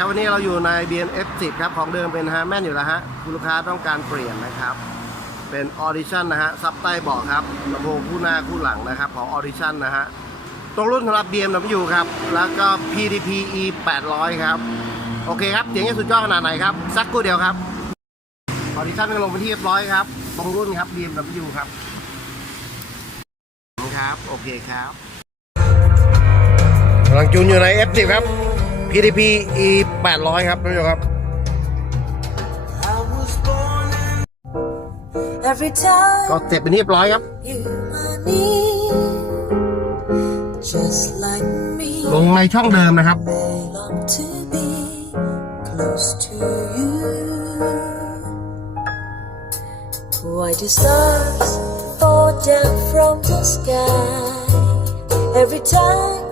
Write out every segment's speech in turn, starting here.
ครับวันนี้เราอยู่ใน BNF 10 ครับของเดิมเป็นฮาร์แมนอยู่แล้วฮะคุณลูกค้าต้องการเปลี่ยนนะครับ เป็นออดิชั่นนะฮะซับใต้เบาะครับลำโพงคู่หน้าคู่หลังนะครับของออดิชั่นนะฮะตรงรุ่นสำหรับ BMW ครับ แล้วก็ PDP E 800ครับ โอเคครับเสียงจะสุดยอดขนาดไหนครับ สักครู่เดียวครับออดิชั่นก็ลงไปที่เรียบร้อยครับ ตรงรุ่นครับ BMW ครับครับ โอเคครับกำลังจูนอยู่ใน F10 ครับ PDP E 800ครับท่านผู้ชมครับ Every time ก็เสร็จเป็นที่เรียบร้อยครับ you are near, just like me, ลงในช่องเดิมนะครับ they long to be close to you. Why do stars fall down from the sky every time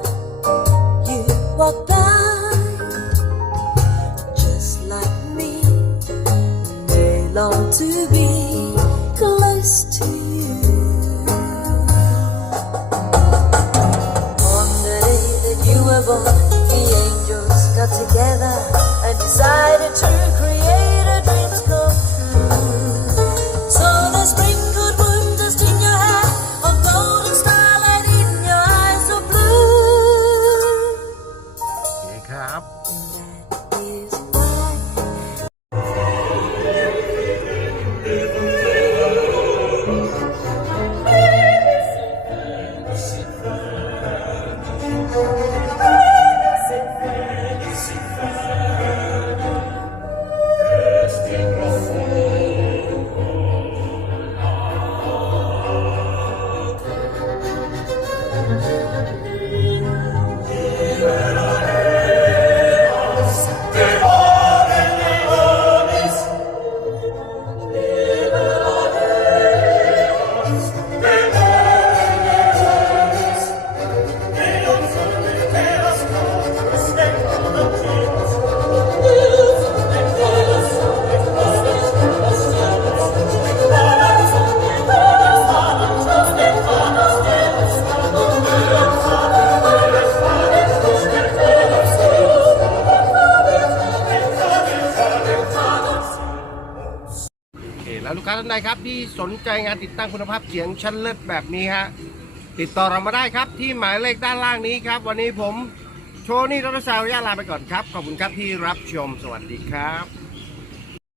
you walk by? คครับ แล้วลูกค้าท่านใดครับที่สนใจงานติดตั้งคุณภาพเสียงชั้นเลิศแบบนี้ฮะติดต่อเรามาได้ครับที่หมายเลขด้านล่างนี้ครับ วันนี้ผมโชนี่รถสาวยาลาไปก่อนครับ ขอบคุณครับที่รับชมสวัสดีครับ